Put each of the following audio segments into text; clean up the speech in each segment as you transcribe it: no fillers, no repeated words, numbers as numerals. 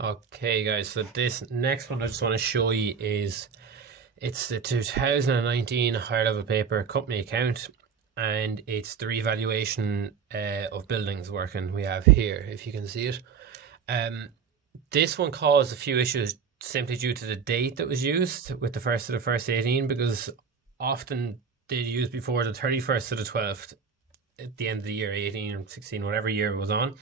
Okay guys, so this next one I just want to show you is it's the 2019 higher level paper company account, and it's the revaluation of buildings working we have here, if you can see it. This one caused a few issues simply due to the date that was used with the 1st of the 1st 18, because often they'd use before the 31st of the 12th at the end of the year, 18 or 16, whatever year it was on.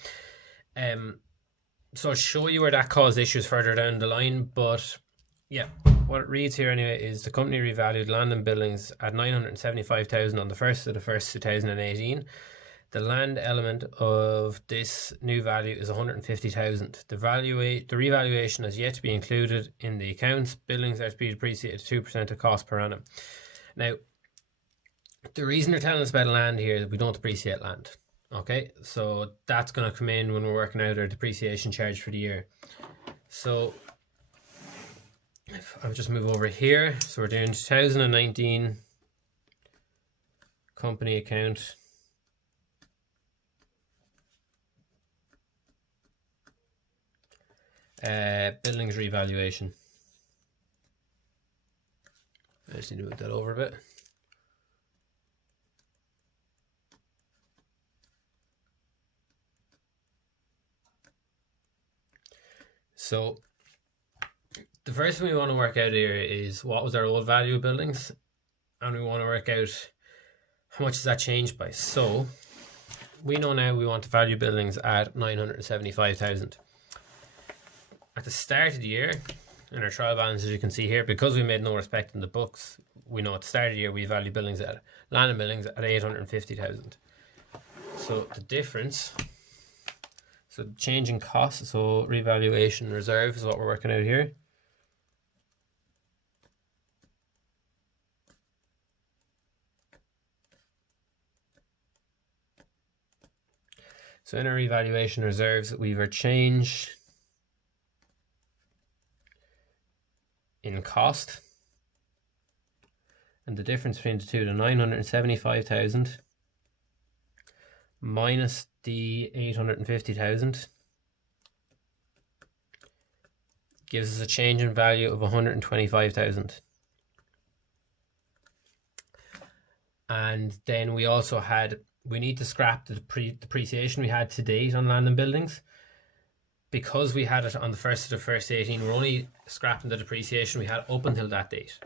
So I'll show you where that caused issues further down the line, but yeah, what it reads here anyway is the company revalued land and buildings at 975,000 on the 1st of the 1st 2018. The land element of this new value is 150,000. The revaluation has yet to be included in the accounts. Buildings are to be depreciated 2% of cost per annum. Now, the reason they're telling us about land here is we don't depreciate land. Okay, so that's going to come in when we're working out our depreciation charge for the year. So if I'll just move over here. So we're doing 2019 company account. Buildings revaluation. I just need to move that over a bit. So the first thing we want to work out here is what was our old value of buildings, and we want to work out how much has that changed by. So we know now we want to value buildings at 975,000. At the start of the year, in our trial balance, as you can see here, because we made no respect in the books, we know at the start of the year we value buildings at land and buildings at 850,000. So the difference, so change in cost, so revaluation reserve is what we're working out here. So in our revaluation reserves, we've our change in cost, and the difference between the two, the 975,000 minus the 850,000 gives us a change in value of 125,000. And then we also we need to scrap the depreciation we had to date on land and buildings. Because we had it on the 1st of the 1st 18, we're only scrapping the depreciation we had up until that date.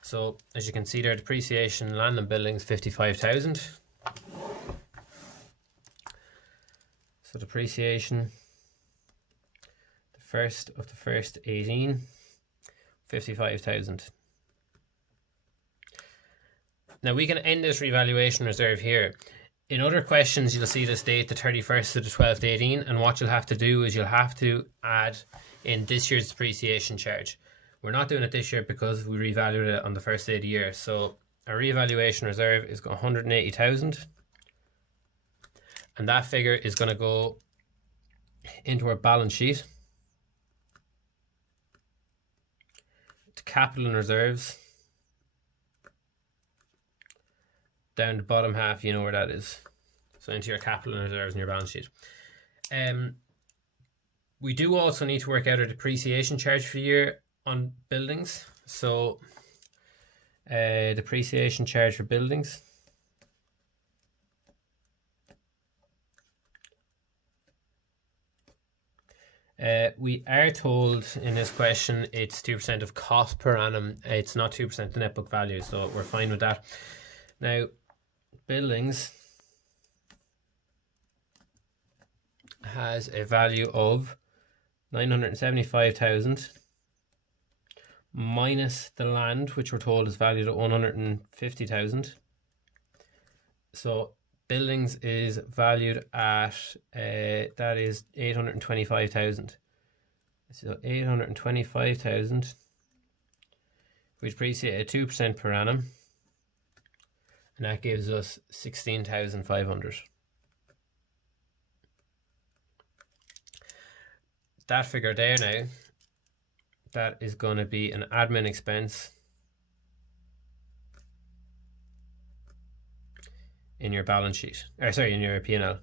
So as you can see there, depreciation land and buildings 55,000. So depreciation, the 1st of the 1st 18, 55,000. Now we can end this revaluation reserve here. In other questions, you'll see this date, the 31st of the 12th 18, and what you'll have to do is you'll have to add in this year's depreciation charge. We're not doing it this year because we revalued it on the first day of the year. So our revaluation reserve is 180,000, and that figure is going to go into our balance sheet to capital and reserves. Down the bottom half, you know where that is. So into your capital and reserves in your balance sheet. We do also need to work out our depreciation charge for the year on buildings. So depreciation charge for buildings. We are told in this question it's 2% of cost per annum. It's not 2% of net book value, so we're fine with that. Now, buildings has a value of 975,000 minus the land, which we're told is valued at 150,000. So buildings is valued at that is 825,000. So 825,000. We depreciate at 2% per annum, and that gives us 16,500. That figure there now, that is going to be an admin expense in your balance sheet, or sorry, in your P&L.